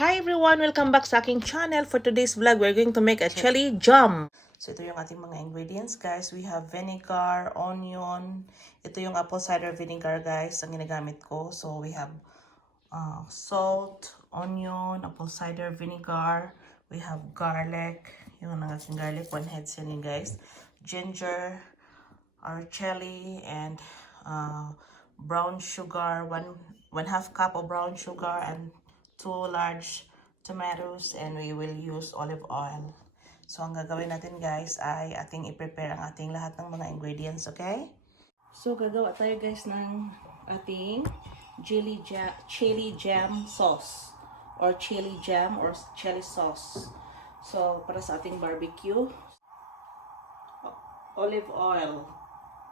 Hi everyone! Welcome back sa aking channel. For today's vlog, we're going to make a chili jam. So ito yung ating mga ingredients guys. We have vinegar, onion. Ito yung apple cider vinegar guys ang ginagamit ko. So we have salt, onion, apple cider vinegar. We have garlic. Yung ang aking garlic, 1 head yun guys. Ginger, our chili, and brown sugar, one half cup of brown sugar, and 2 large tomatoes, and we will use olive oil. So ang gagawin natin guys ay ating i-prepare ang ating lahat ng mga ingredients, okay? So gagawa tayo guys ng ating chili jam sauce or chili jam or chili sauce. So para sa ating barbecue, olive oil,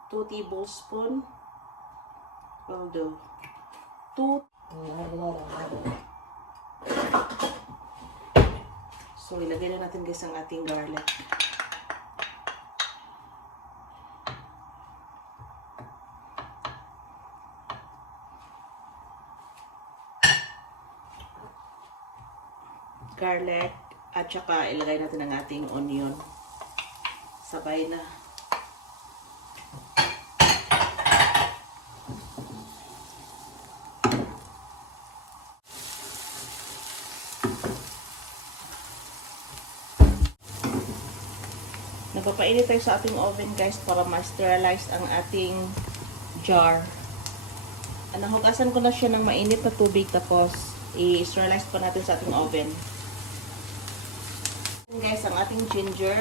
2 tablespoons will do. 2. So ilagay na natin guys ang ating garlic. Garlic at saka ilagay natin ang ating onion. Sabay na. Nagpapainit tayo sa ating oven guys para ma-sterilize ang ating jar. Nahugasan ko na siya ng mainit na tubig tapos i-sterilize pa natin sa ating oven. Guys, ang ating ginger.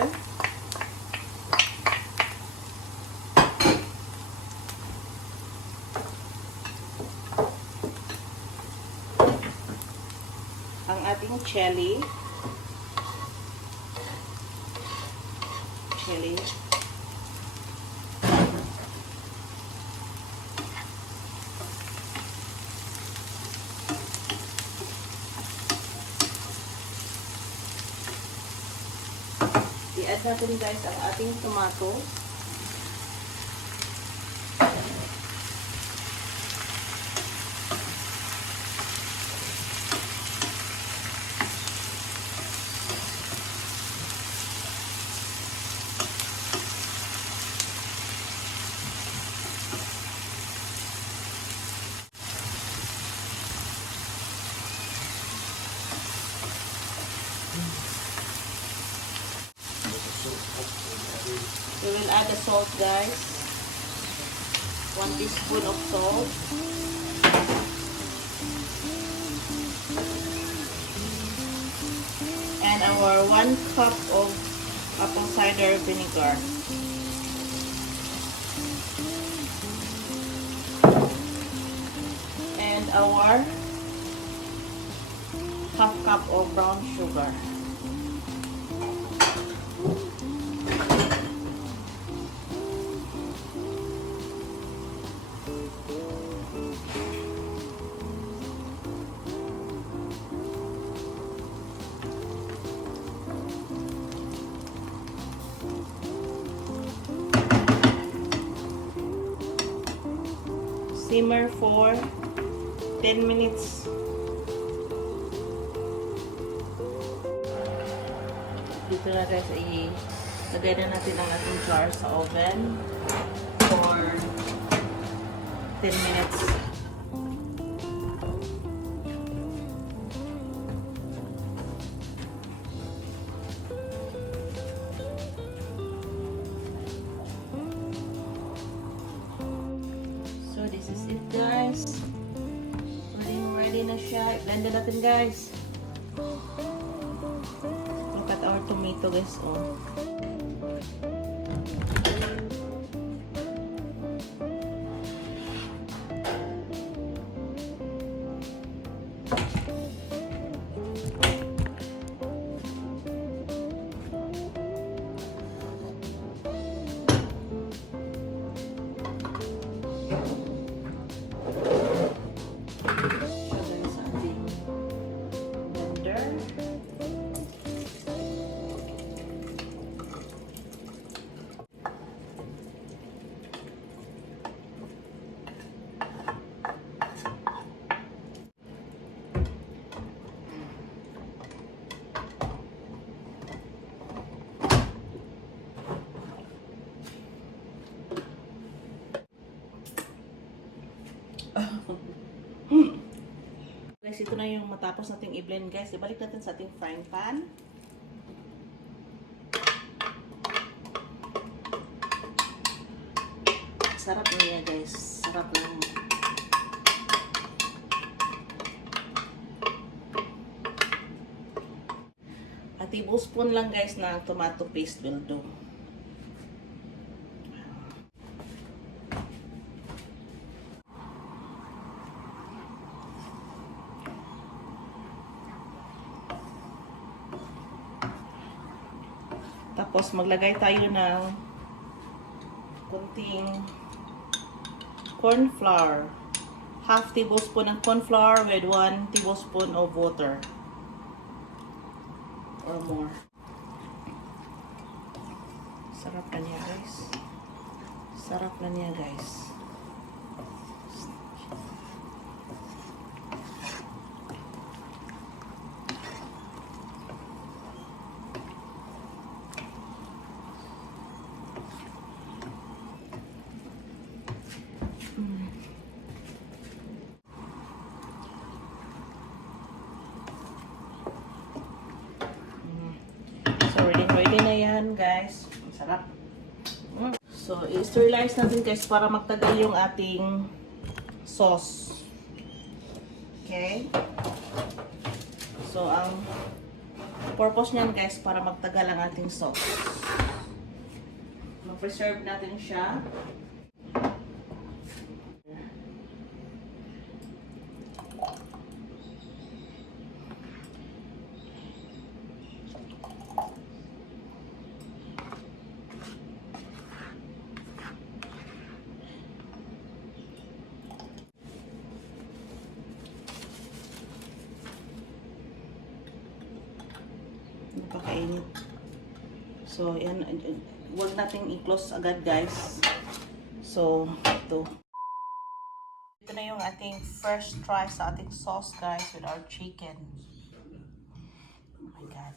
Ang ating chili. I-add natin guys ang ating tomato. We will add the salt guys. 1 teaspoon of salt. And our 1 cup of apple cider vinegar. And our half cup of brown sugar. Simmer for 10 minutes. Dito na guys, ilagay na natin ang ating jar sa oven for 10 minutes. So this is it guys. Ready na siya. I-blend na natin guys. Look at our tomato guys. Oh. ito na yung matapos nating i-blend guys. Ibalik natin sa ating frying pan. Sarap niya guys. Sarap lang. A tablespoon lang guys na tomato paste will do. Tapos maglagay tayo ng kunting corn flour. Half tablespoon ng corn flour with 1 tablespoon of water. Or more. Sarap na niya guys. Sarap na niya guys. So, ready na yan, guys. Ang sarap. So, i-sterilize natin, guys, para magtagal yung ating sauce. Okay? So, ang purpose niyan, guys, para magtagal ang ating sauce. Mag-preserve natin siya. Napakainit. So, yan. Huwag natin i-close agad, guys. So, ito. Ito na yung ating first try sa ating sauce, guys, with our chicken. Oh my God.